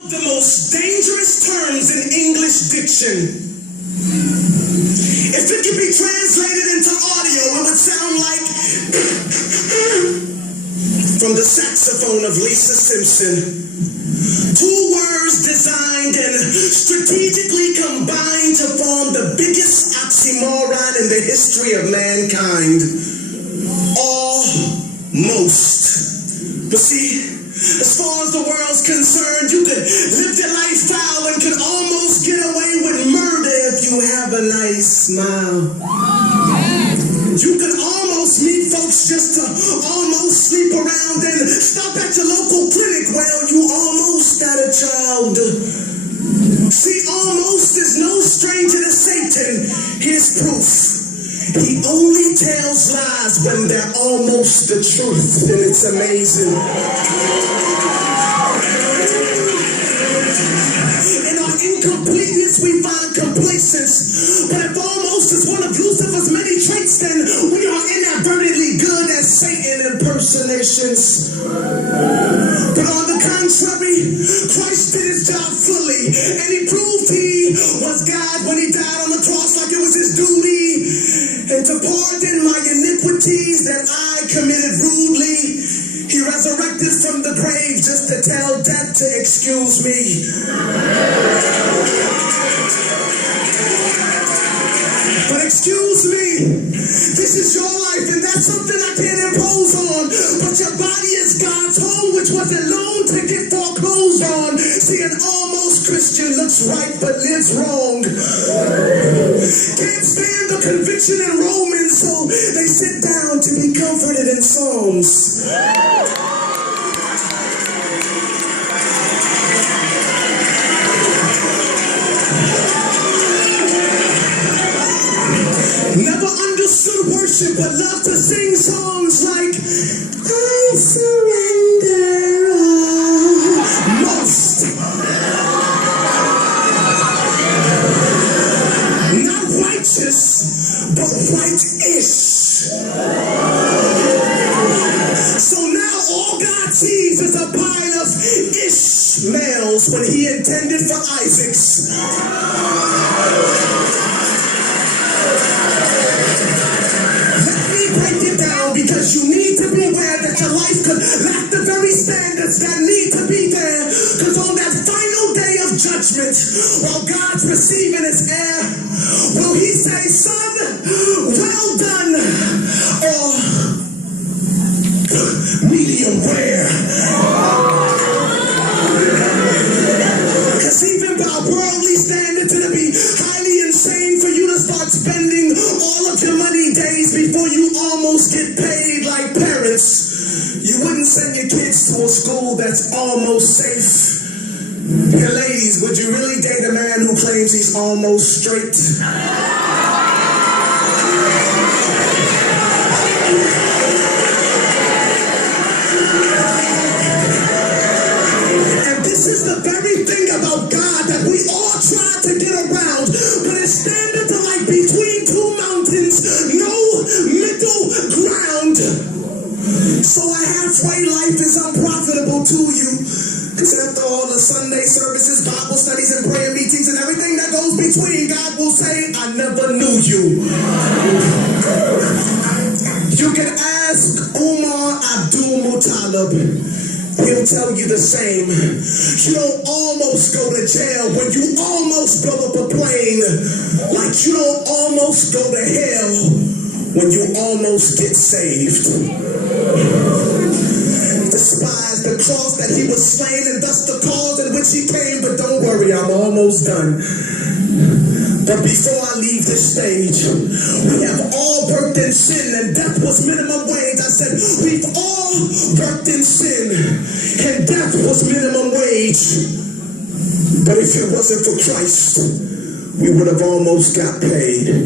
The most dangerous terms in English diction. If it could be translated into audio, it would sound like from the saxophone of Lisa Simpson. Two words designed and strategically combined to form the biggest oxymoron in the history of mankind. Almost. But see, as far as the world's concerned, you could live your life foul and could almost get away with murder if you have a nice smile. You could almost meet folks just to almost sleep around and stop at your local clinic. Well, you almost had a child. See, almost is no stranger to Satan. Here's proof. He only tells lies when they're almost the truth, and it's amazing. In our incompleteness, we find complacence. But if almost is one of Lucifer's many traits, then we are inadvertently good at Satan impersonations. But on the contrary, Christ did his job fully, and he proved he was God when he died on the cross like it was his duty. And to pardon my iniquities that I committed rudely, he resurrected from the grave just to tell death to excuse me. But excuse me, this is your life, and that's something I can't impose on. But your body is God's home, which wasn't loaned to get foreclosed on. See, an almost Christian looks right but lives wrong. Can't stand the conviction in Romans, so they sit down to be comforted in Psalms. Never understood worship, but love to sing songs like I surrender almost. Not righteous, but right-ish. So now all God sees is a pile of Ishmaels when he intended for Isaacs. Break it down, because you need to be aware that your life could lack the very standards that need to be there. Because on that final day of judgment, while God's receiving his heir, will he say, son, well done, or medium rare? Because even by worldly standards, it'll be highly insane for you to start spending all of your money days before you almost get paid like parents. You wouldn't send your kids to a school that's almost safe. Hey ladies, would you really date a man who claims he's almost straight? And this is the very thing about God that we all try to get around, but his standards are like between two mountains, no middle ground. So a halfway life is unprofitable to you, because after all the Sunday services, Bible studies, and prayer meetings, and everything that goes between, God will say, I never knew you. You can ask Umar Abdul Muttalib. He'll tell you the same. You don't almost go to jail when you almost blow up a plane, like you don't almost go to hell when you almost get saved. Despise the cross that he was slain, and thus the cause in which he came. But don't worry, I'm almost done. But before I leave this stage, we have all worked in sin, and death was minimum wage. I said, we've all worked in sin, and death was minimum wage. But if it wasn't for Christ, we would have almost got paid.